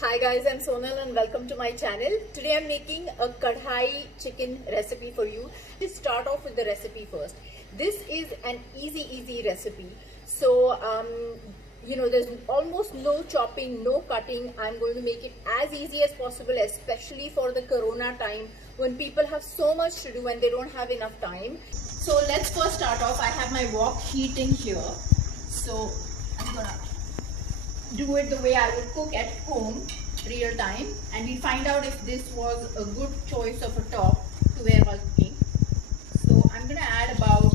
Hi guys, I'm Sonal and welcome to my channel. Today I'm making a kadhai chicken recipe for you. Let's start off with the recipe first. This is an easy recipe. So, there's almost no chopping, no cutting. I'm going to make it as easy as possible, especially for the corona time when people have so much to do and they don't have enough time. So let's first start off. I have my wok heating here. So I'm gonna do it the way I would cook at home, real time, and we find out if this was a good choice of a top to wear while cooking. So I'm gonna add about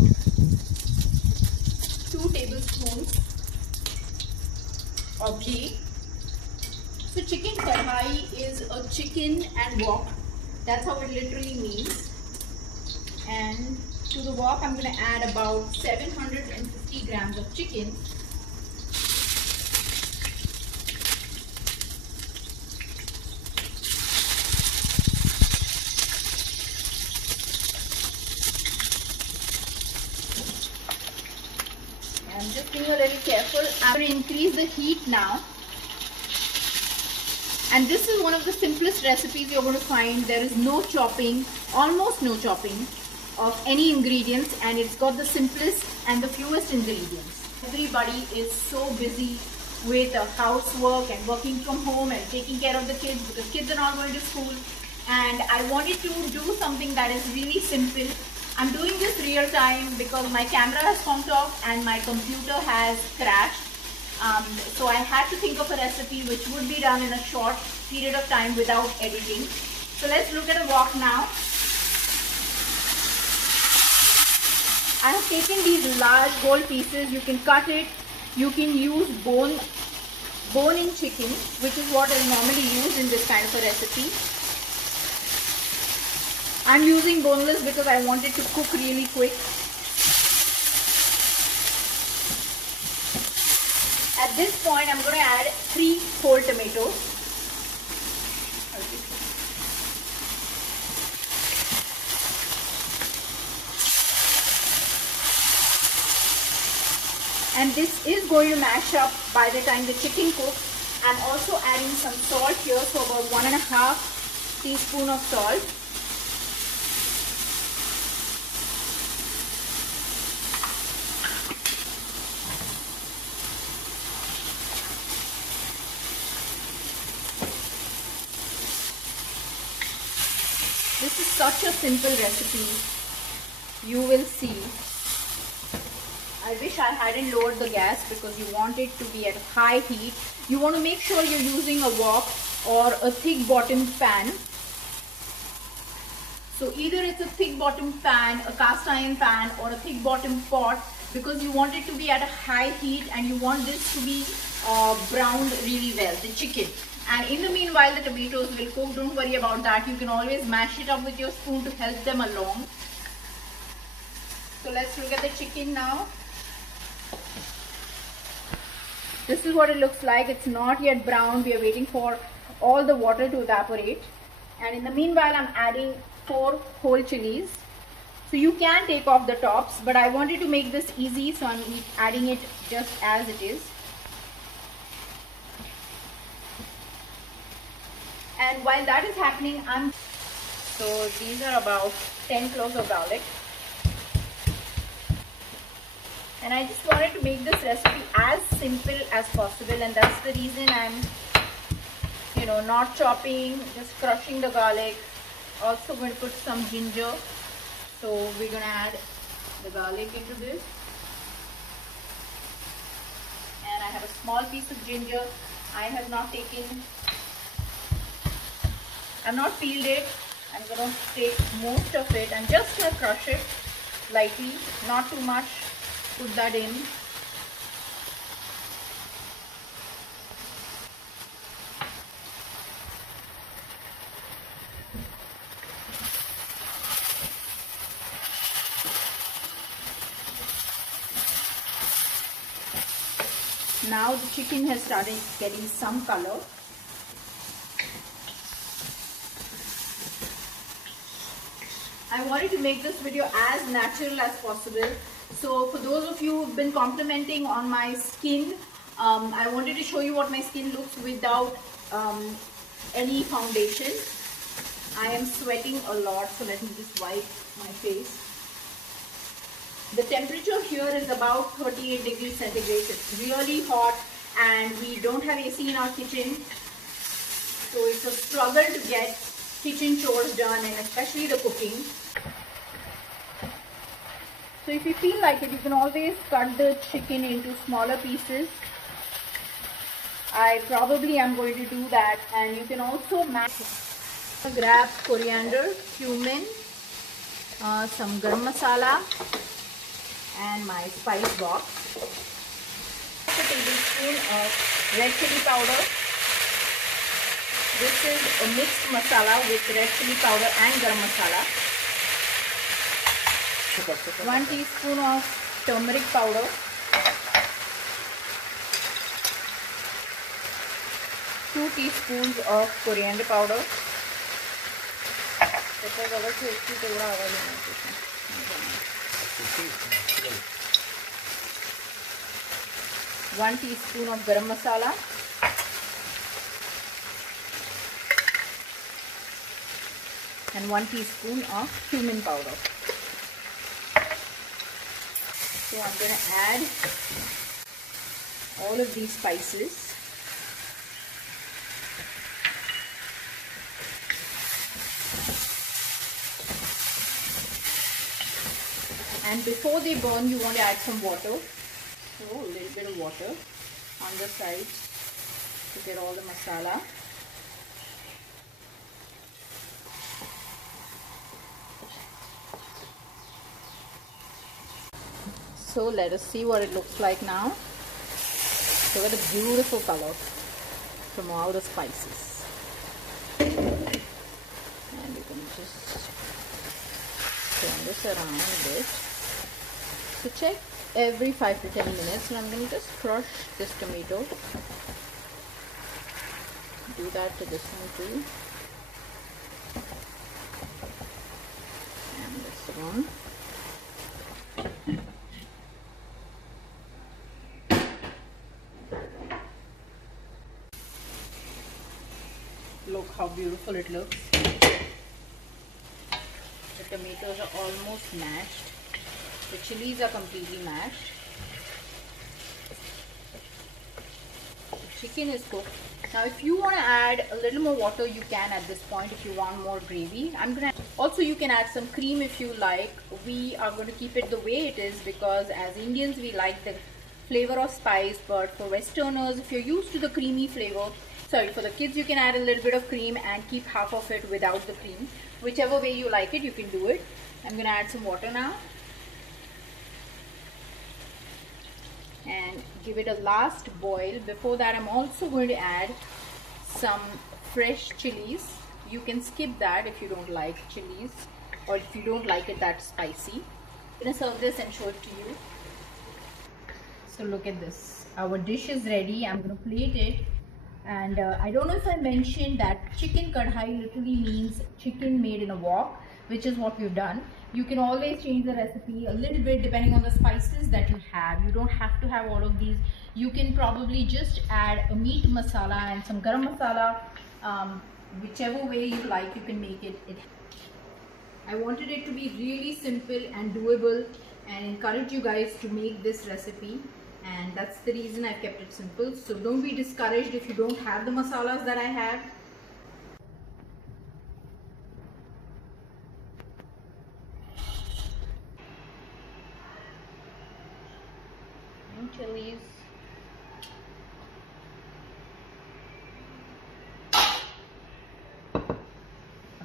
2 tablespoons of ghee. So chicken kadhai is a chicken and wok. That's how it literally means. And to the wok I'm gonna add about 750 grams of chicken. I'm just being a little careful. I'm going to increase the heat now. And this is one of the simplest recipes you're going to find. There is no chopping, almost no chopping of any ingredients, and it's got the simplest and the fewest ingredients. Everybody is so busy with housework and working from home and taking care of the kids because kids are not going to school. And I wanted to do something that is really simple. I'm doing this real time because my camera has conked off and my computer has crashed. So I had to think of a recipe which would be done in a short period of time without editing. So let's look at a wok now. I have taken these large whole pieces. You can cut it. You can use bone-in chicken, which is what is normally used in this kind of a recipe. I'm using boneless because I wanted to cook really quick. At this point, I'm going to add 3 whole tomatoes. And this is going to mash up by the time the chicken cooks. I'm also adding some salt here, so about 1.5 teaspoons of salt. This is such a simple recipe, you will see. I wish I hadn't lowered the gas because you want it to be at high heat. You want to make sure you're using a wok or a thick bottom pan. So either it's a thick bottom pan, a cast iron pan, or a thick bottom pot, because you want it to be at a high heat and you want this to be browned really well, the chicken. And in the meanwhile, the tomatoes will cook. Don't worry about that. You can always mash it up with your spoon to help them along. So let's look at the chicken now. This is what it looks like. It's not yet brown. We are waiting for all the water to evaporate. And in the meanwhile, I'm adding 4 whole chilies. So you can take off the tops, but I wanted to make this easy, so I'm adding it just as it is. And while that is happening, so these are about 10 cloves of garlic. And I just wanted to make this recipe as simple as possible, and that's the reason I'm, not chopping, just crushing the garlic. Also going to put some ginger. So we're going to add the garlic into this. And I have a small piece of ginger. I have not peeled it. I'm going to take most of it and just going to crush it lightly, not too much. Put that in. Now the chicken has started getting some color. I wanted to make this video as natural as possible. So for those of you who've been complimenting on my skin, I wanted to show you what my skin looks without any foundation. I am sweating a lot, so let me just wipe my face. The temperature here is about 38 degrees centigrade. It's really hot and we don't have AC in our kitchen. So it's a struggle to get kitchen chores done, and especially the cooking. So if you feel like it, you can always cut the chicken into smaller pieces. I probably am going to do that, and you can also grab coriander, cumin, some garam masala, and my spice box. A tablespoon of red chili powder. This is a mixed masala with red chili powder and garam masala. 1 teaspoon of turmeric powder. 2 teaspoons of coriander powder. 1 teaspoon of garam masala. And 1 teaspoon of cumin powder. So I'm going to add all of these spices. And before they burn, you want to add some water. So a little bit of water on the sides to get all the masala. So let us see what it looks like now. Look at the beautiful color from all the spices. And you can just turn this around a bit. So check every 5 to 10 minutes, and I'm going to just crush this tomato. Do that to this one too. And this one. Look how beautiful it looks. The tomatoes are almost mashed. The chilies are completely mashed. The chicken is cooked. Now if you want to add a little more water, you can at this point if you want more gravy. Also you can add some cream if you like. We are going to keep it the way it is because as Indians we like the flavor of spice, but for Westerners, if you're used to the creamy flavor, for the kids you can add a little bit of cream and keep half of it without the cream. Whichever way you like it, you can do it. I'm going to add some water now. And give it a last boil. Before that, I'm also going to add some fresh chilies. You can skip that if you don't like chilies or if you don't like it that spicy. I'm going to serve this and show it to you. So look at this. Our dish is ready. I'm going to plate it. And I don't know if I mentioned that chicken kadhai literally means chicken made in a wok, which is what we've done. You can always change the recipe a little bit depending on the spices that you have. You don't have to have all of these. You can probably just add a meat masala and some garam masala. Whichever way you like, you can make it. I wanted it to be really simple and doable and encourage you guys to make this recipe. And that's the reason I've kept it simple. So don't be discouraged if you don't have the masalas that I have. And chilies.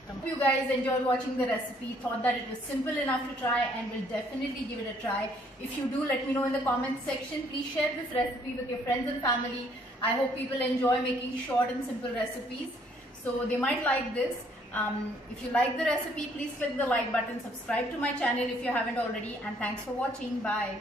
Hope you guys enjoyed watching the recipe, thought that it was simple enough to try, and will definitely give it a try. If you do, let me know in the comments section. Please share this recipe with your friends and family. I hope people enjoy making short and simple recipes, so they might like this. If you like the recipe, please click the like button, subscribe to my channel if you haven't already, and thanks for watching. Bye.